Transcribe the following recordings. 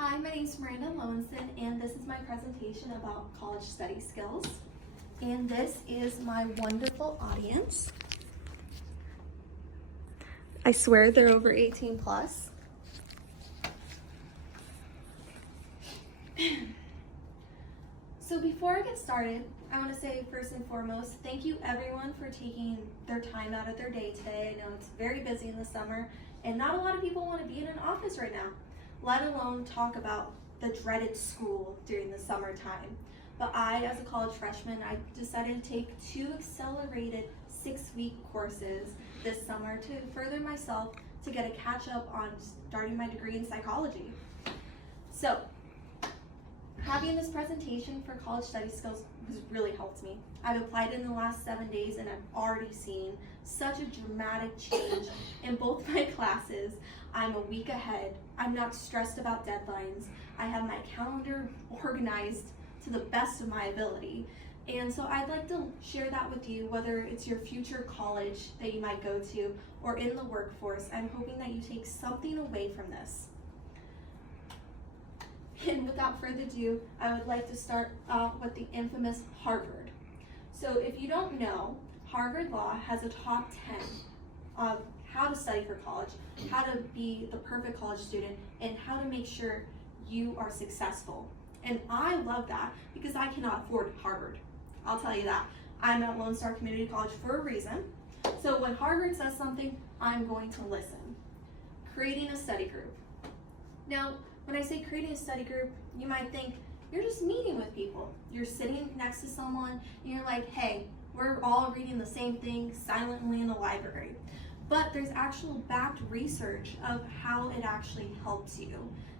Hi, my name is Miranda Lowenson, and this is my presentation about college study skills. And this is my wonderful audience. I swear they're over 18 plus. So before I get started, I want to say first and foremost, thank you everyone for taking their time out of their day today. I know it's very busy in the summer, and not a lot of people want to be in an office right now, let alone talk about the dreaded school during the summertime. But I, as a college freshman, I decided to take 2 accelerated 6-week courses this summer to further myself to get a catch up on starting my degree in psychology. So, having this presentation for college study skills has really helped me. I've applied in the last 7 days and I've already seen such a dramatic change in both my classes. I'm a week ahead. I'm not stressed about deadlines. I have my calendar organized to the best of my ability. And so I'd like to share that with you, whether it's your future college that you might go to or in the workforce. I'm hoping that you take something away from this. And without further ado, I would like to start off with the infamous Harvard. So if you don't know, Harvard Law has a top 10 of how to study for college, how to be the perfect college student, and how to make sure you are successful. And I love that because I cannot afford Harvard. I'll tell you that. I'm at Lone Star Community College for a reason. So when Harvard says something, I'm going to listen. Creating a study group. Now, when I say creating a study group, you might think you're just meeting with people. You're sitting next to someone and you're like, hey, we're all reading the same thing silently in a library. But there's actual backed research of how it actually helps you.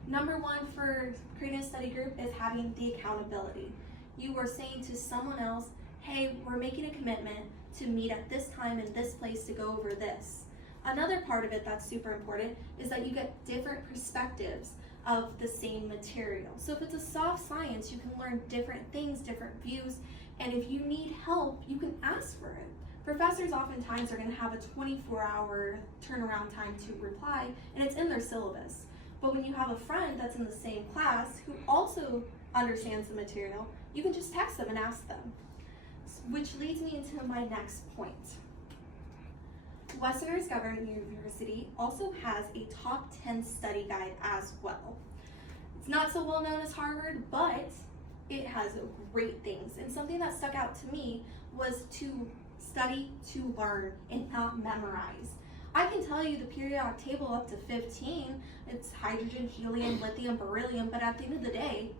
Number one for creating a study group is having the accountability. You are saying to someone else, hey, we're making a commitment to meet at this time in this place to go over this. Another part of it that's super important is that you get different perspectives of the same material. So if it's a soft science, you can learn different things, different views, and if you need help, you can ask for it. Professors oftentimes are going to have a 24-hour turnaround time to reply, and it's in their syllabus. But when you have a friend that's in the same class who also understands the material, you can just text them and ask them. Which leads me into my next point. Western Government University also has a top 10 study guide as well. It's not so well known as Harvard, but it has great things. And something that stuck out to me was to study to learn and not memorize. I can tell you the periodic table up to 15, it's hydrogen, helium, lithium, beryllium, but at the end of the day,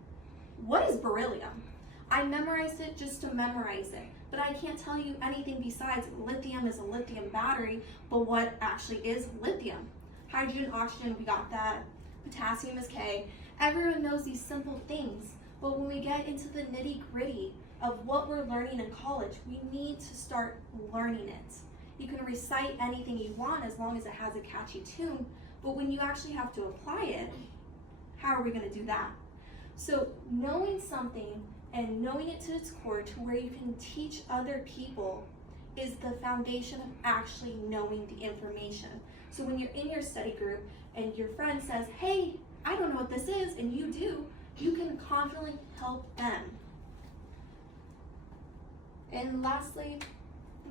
what is beryllium? I memorized it just to memorize it, but I can't tell you anything besides lithium is a lithium battery, but what actually is lithium? Hydrogen, oxygen, we got that. Potassium is K. Everyone knows these simple things, but when we get into the nitty-gritty of what we're learning in college, we need to start learning it. You can recite anything you want as long as it has a catchy tune, but when you actually have to apply it, how are we going to do that? So knowing something and knowing it to its core to where you can teach other people is the foundation of actually knowing the information. So when you're in your study group and your friend says, hey, I don't know what this is, and you do, you can confidently help them. And lastly,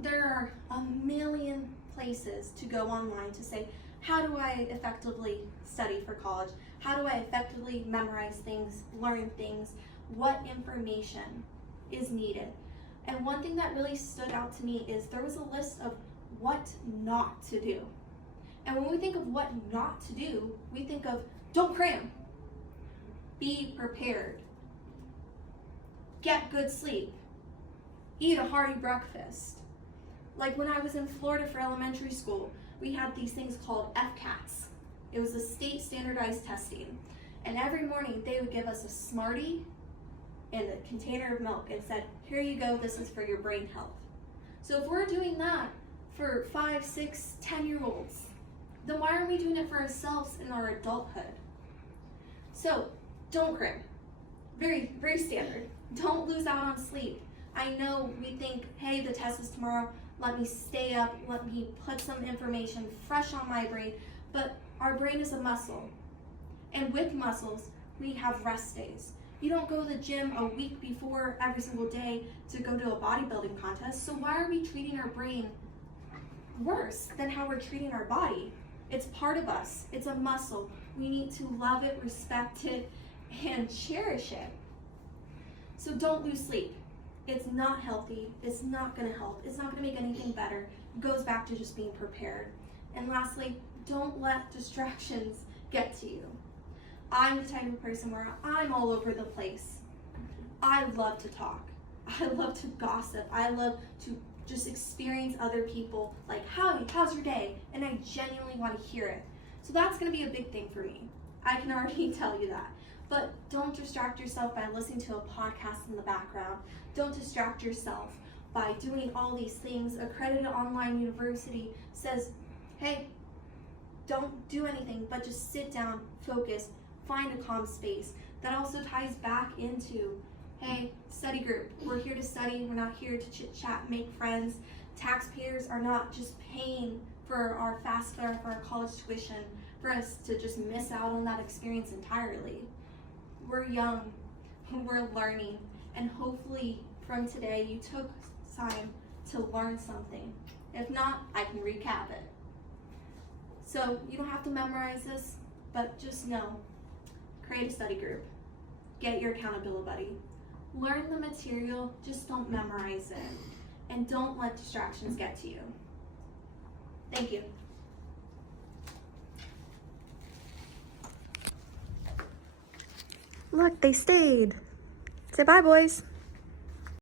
there are a million places to go online to say, how do I effectively study for college? How do I effectively memorize things, learn things? What information is needed? And one thing that really stood out to me is there was a list of what not to do. And when we think of what not to do, we think of don't cram, be prepared, get good sleep, eat a hearty breakfast. Like when I was in Florida for elementary school, we had these things called FCATs. It was a state standardized testing. And every morning they would give us a Smartie and a container of milk and said, here you go, this is for your brain health. So if we're doing that for 5, 6, 10-year-olds, then why aren't we doing it for ourselves in our adulthood? So don't cram. Very, very standard. Don't lose out on sleep. I know we think, hey, the test is tomorrow, let me stay up, let me put some information fresh on my brain, but our brain is a muscle. And with muscles, We have rest days. You don't go to the gym a week before every single day to go to a bodybuilding contest, so why are we treating our brain worse than how we're treating our body? It's part of us. It's a muscle. We need to love it, respect it, and cherish it. So don't lose sleep. It's not healthy. It's not going to help. It's not going to make anything better. It goes back to just being prepared. And lastly, don't let distractions get to you. I'm the type of person where I'm all over the place. I love to talk. I love to gossip. I love to just experience other people, like, how's your day? And I genuinely want to hear it. So that's going to be a big thing for me. I can already tell you that. But don't distract yourself by listening to a podcast in the background. Don't distract yourself by doing all these things. Accredited Online University says, hey, don't do anything, but just sit down, focus, find a calm space. That also ties back into, hey, study group. We're here to study. We're not here to chit chat, make friends. Taxpayers are not just paying for our FAFSA, for our college tuition, for us to just miss out on that experience entirely. We're young, we're learning, and hopefully from today you took time to learn something. If not, I can recap it. So you don't have to memorize this, but just know, create a study group, get your accountability buddy, learn the material, just don't memorize it, and don't let distractions get to you. Thank you. Look, they stayed. Say bye, boys.